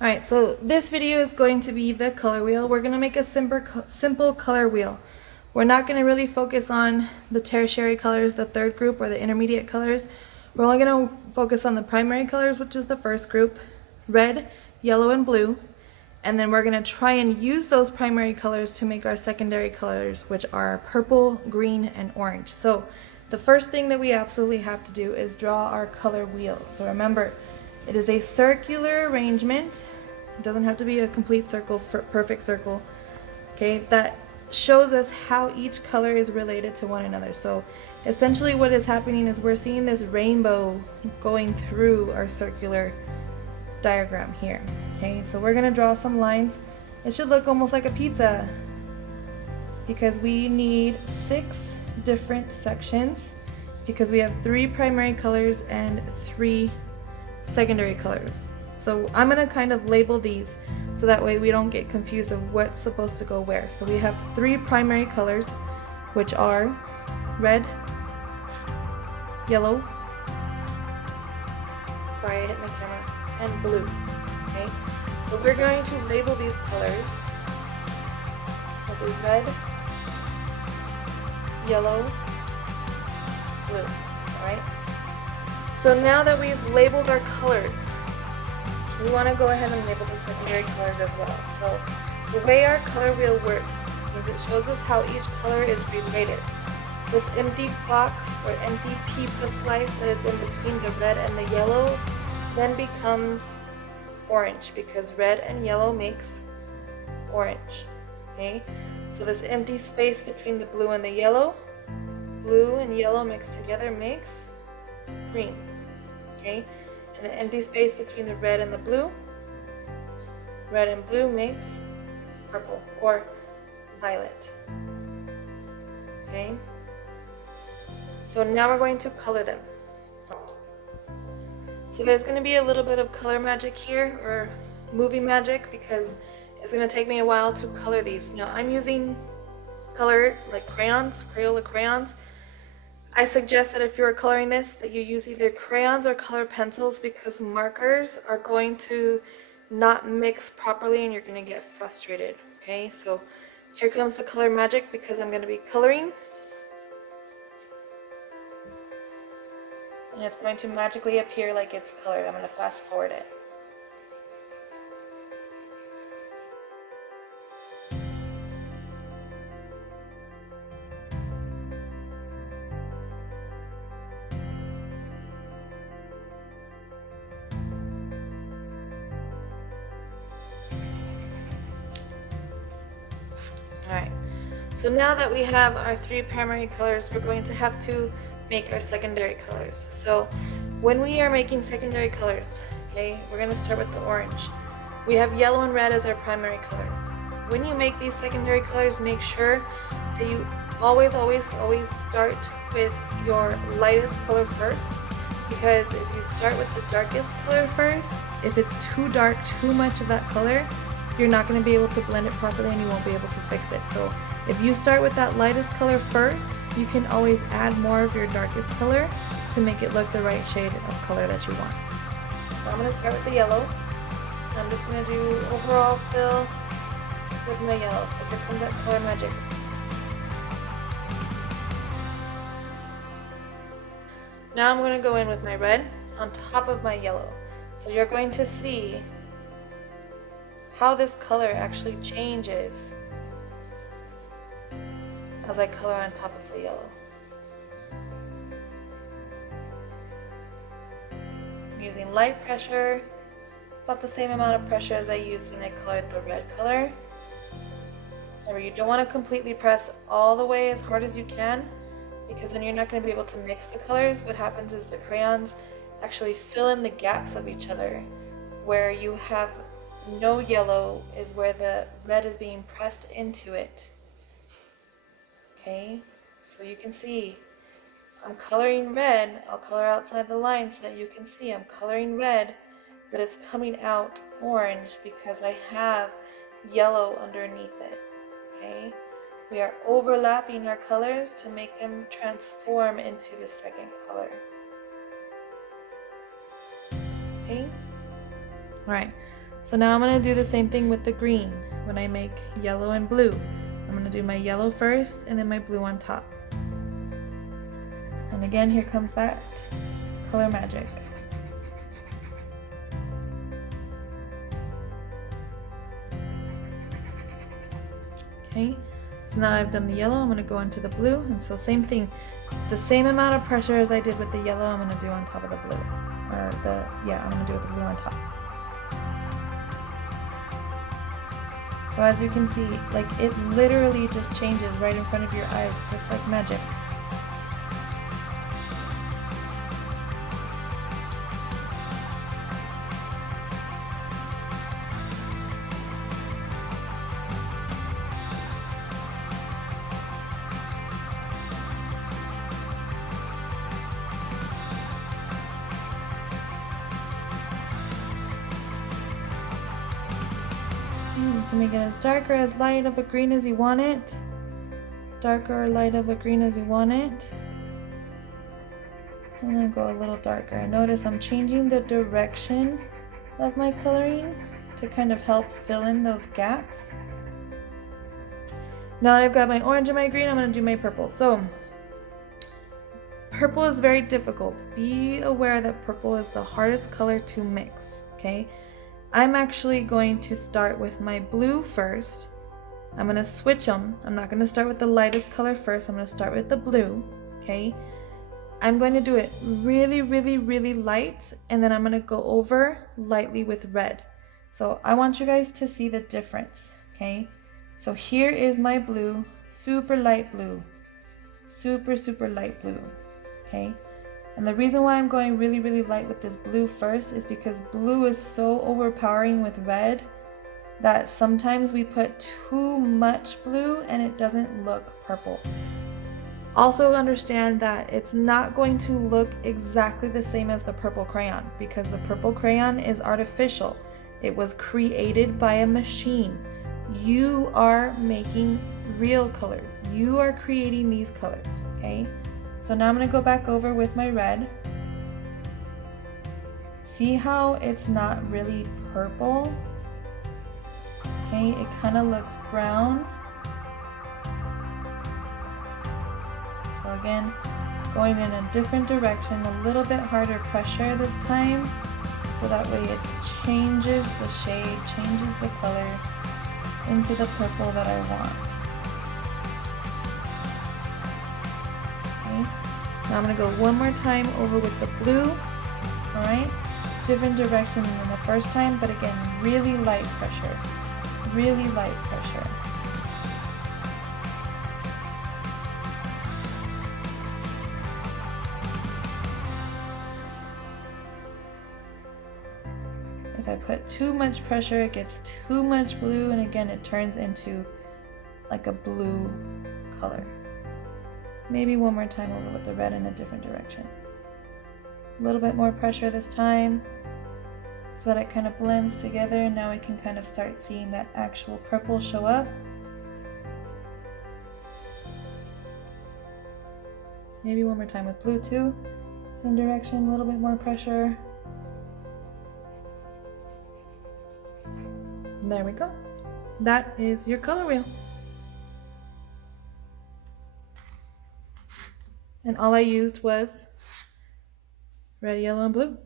Alright, so this video is going to be the color wheel. We're going to make a simple color wheel. We're not going to really focus on the tertiary colors, the third group, or the intermediate colors. We're only going to focus on the primary colors, which is the first group, red, yellow, and blue. And then we're going to try and use those primary colors to make our secondary colors, which are purple, green, and orange. So the first thing that we absolutely have to do is draw our color wheel. So remember, it is a circular arrangement. It doesn't have to be a complete circle, perfect circle. Okay, that shows us how each color is related to one another. So essentially what is happening is we're seeing this rainbow going through our circular diagram here. Okay, so we're gonna draw some lines. It should look almost like a pizza because we need 6 different sections because we have 3 primary colors and 3 secondary colors. So I'm going to kind of label these so that way we don't get confused of what's supposed to go where. So we have 3 primary colors, which are red, yellow, sorry I hit my camera, and blue. Okay, so we're going to label these colors. We'll do red, yellow, blue. Alright, so now that we've labeled our colors, we want to go ahead and label the secondary colors as well. So the way our color wheel works, since it shows us how each color is related, this empty box or empty pizza slice that is in between the red and the yellow then becomes orange because red and yellow makes orange. Okay, so this empty space between the blue and the yellow, blue and yellow mixed together makes green. Okay, and the empty space between the red and the blue, red and blue makes purple or violet. Okay, so now we're going to color them. So there's going to be a little bit of color magic here, or movie magic, because it's going to take me a while to color these. Now I'm using color like crayons, Crayola crayons. I suggest that if you're coloring this, that you use either crayons or color pencils because markers are going to not mix properly and you're going to get frustrated. Okay, so here comes the color magic because I'm going to be coloring. And it's going to magically appear like it's colored. I'm going to fast forward it. Alright, so now that we have our 3 primary colors, we're going to have to make our secondary colors. So when we are making secondary colors, okay, we're going to start with the orange. We have yellow and red as our primary colors. When you make these secondary colors, make sure that you always start with your lightest color first, because if you start with the darkest color first, if it's too dark, too much of that color, you're not going to be able to blend it properly and you won't be able to fix it. So if you start with that lightest color first, you can always add more of your darkest color to make it look the right shade of color that you want. So I'm going to start with the yellow. I'm just going to do overall fill with my yellow. So here comes that color magic. Now I'm going to go in with my red on top of my yellow. So you're going to see how this color actually changes as I color on top of the yellow. I'm using light pressure, about the same amount of pressure as I used when I colored the red color. Remember, you don't want to completely press all the way as hard as you can because then you're not going to be able to mix the colors. What happens is the crayons actually fill in the gaps of each other. Where you have no yellow is where the red is being pressed into it. Okay, so you can see I'm coloring red. I'll color outside the line so that you can see I'm coloring red, but it's coming out orange because I have yellow underneath it. Okay, we are overlapping our colors to make them transform into the second color. Okay, all right. So now I'm going to do the same thing with the green when I make yellow and blue. I'm going to do my yellow first and then my blue on top. And again, here comes that color magic. Okay, so now I've done the yellow, I'm going to go into the blue, and so same thing, the same amount of pressure as I did with the yellow, I'm going to do on top of the blue, or I'm going to do with the blue on top. So as you can see, like it literally just changes right in front of your eyes, just like magic. You can make it as dark or as light of a green as you want it. Darker or light of a green as you want it. I'm going to go a little darker. Notice I'm changing the direction of my coloring to kind of help fill in those gaps. Now that I've got my orange and my green, I'm going to do my purple. So purple is very difficult. Be aware that purple is the hardest color to mix, okay? I'm actually going to start with my blue first. I'm going to switch them. I'm not going to start with the lightest color first. I'm going to start with the blue, okay? I'm going to do it really, really, really light, and then I'm going to go over lightly with red. So I want you guys to see the difference, okay? So here is my blue, super light blue, super, super light blue, okay? And the reason why I'm going really, really light with this blue first is because blue is so overpowering with red that sometimes we put too much blue and it doesn't look purple. Also understand that it's not going to look exactly the same as the purple crayon because the purple crayon is artificial. It was created by a machine. You are making real colors. You are creating these colors, okay? So now I'm going to go back over with my red. See how it's not really purple? Okay, it kind of looks brown. So again, going in a different direction, a little bit harder pressure this time, so that way it changes the shade, changes the color into the purple that I want. Now I'm going to go one more time over with the blue, alright? Different direction than the first time, but again, really light pressure. Really light pressure. If I put too much pressure, it gets too much blue, and again, it turns into like a blue color. Maybe one more time over with the red in a different direction. A little bit more pressure this time so that it kind of blends together, and now we can kind of start seeing that actual purple show up. Maybe one more time with blue too. Same direction, a little bit more pressure. There we go. That is your color wheel. And all I used was red, yellow, and blue.